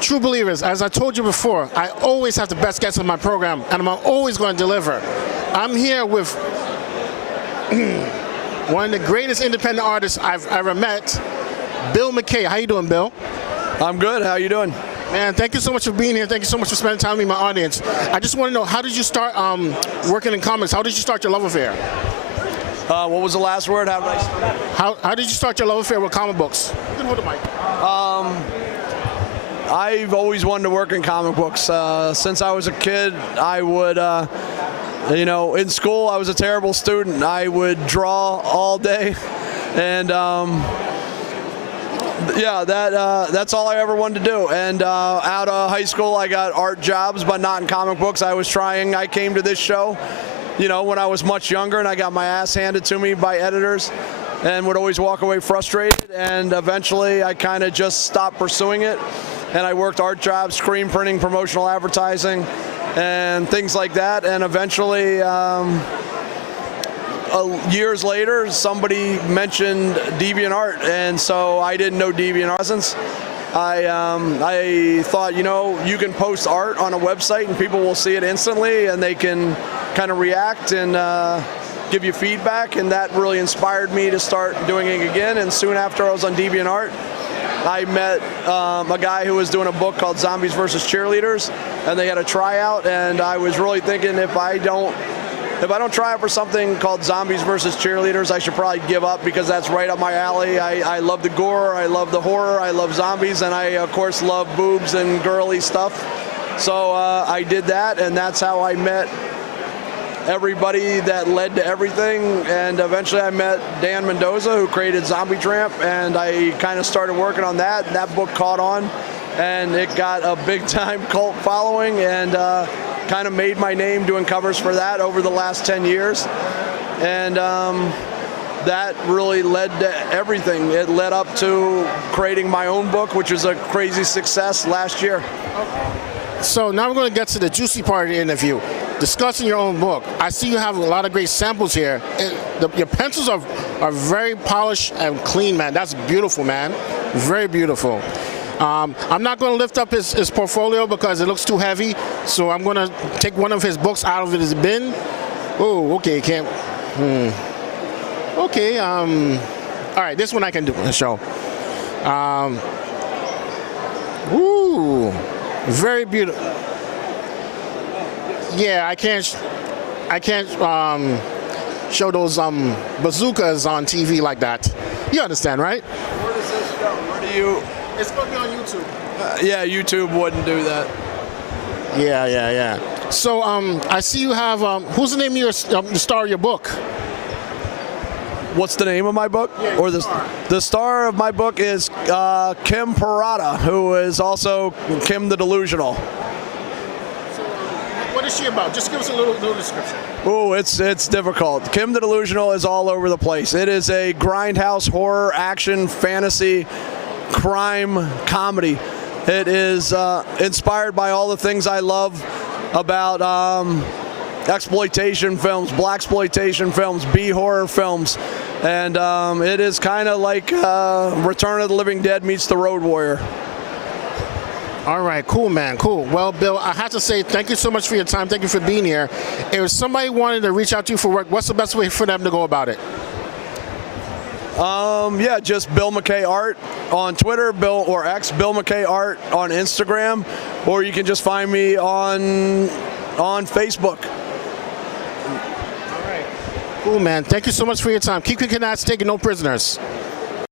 True believers, as I told you before, I always have the best guests on my program, and I'm always going to deliver. I'm here with one of the greatest independent artists I've ever met, Bill McKay. How you doing, Bill? I'm good. How you doing? Man, thank you so much for being here. Thank you so much for spending time with me, my audience. I just want to know, how did you start working in comics? How did you start your love affair? What was the last word? How did I start? How did you start your love affair with comic books? You can hold the mic. I've always wanted to work in comic books. Since I was a kid, I would, in school, I was a terrible student. I would draw all day, and that's all I ever wanted to do. And out of high school, I got art jobs, but not in comic books. I came to this show, when I was much younger, and I got my ass handed to me by editors and would always walk away frustrated. And eventually, I kind of just stopped pursuing it. And I worked art jobs, screen printing, promotional advertising, and things like that. And eventually, years later, somebody mentioned DeviantArt, and so I didn't know DeviantArt wasn't. I thought, you can post art on a website and people will see it instantly, and they can kind of react and give you feedback, and that really inspired me to start doing it again. And soon after I was on DeviantArt, I met a guy who was doing a book called Zombies versus Cheerleaders, and they had a tryout, and I was really thinking, if I don't try out for something called Zombies versus Cheerleaders, I should probably give up, because that's right up my alley. I love the gore, I love the horror, I love zombies, and I, of course, love boobs and girly stuff. So I did that, and that's how I met everybody that led to everything. And eventually I met Dan Mendoza, who created Zombie Tramp, and I kind of started working on that. That book caught on, and it got a big-time cult following, and kind of made my name doing covers for that over the last 10 years. And that really led to everything. It led up to creating my own book, which was a crazy success last year. So now we're going to get to the juicy part of the interview, discussing your own book. I see you have a lot of great samples here. Your pencils are very polished and clean, man. That's beautiful, man. Very beautiful. I'm not going to lift up his portfolio because it looks too heavy, so I'm going to take one of his books out of his bin. Oh, okay, can't. Okay, all right, this one I can do the show. Ooh, very beautiful. Yeah, I can't show those bazookas on TV like that. You understand, right? Where does this go? Where do you? It's going to be on YouTube. Yeah, YouTube wouldn't do that. Yeah. So I see you have, who's the name of the star of your book? What's the name of my book? Yeah, or the star of my book is Kim Parada, who is also Kim the Delusional. So what is she about? Just give us a little description. Oh, it's difficult. Kim the Delusional is all over the place. It is a grindhouse horror, action, fantasy, crime comedy. It is inspired by all the things I love about exploitation films, blaxploitation films, B-horror films, and it is kind of like Return of the Living Dead meets The Road Warrior. All right, cool, man, cool. Well, Bill, I have to say thank you so much for your time. Thank you for being here. If somebody wanted to reach out to you for work, what's the best way for them to go about it? Yeah, just Bill McKay Art on Twitter, Bill McKay Art on Instagram, or you can just find me on Facebook. All right. Cool, man. Thank you so much for your time. Keep kicking ass, taking no prisoners.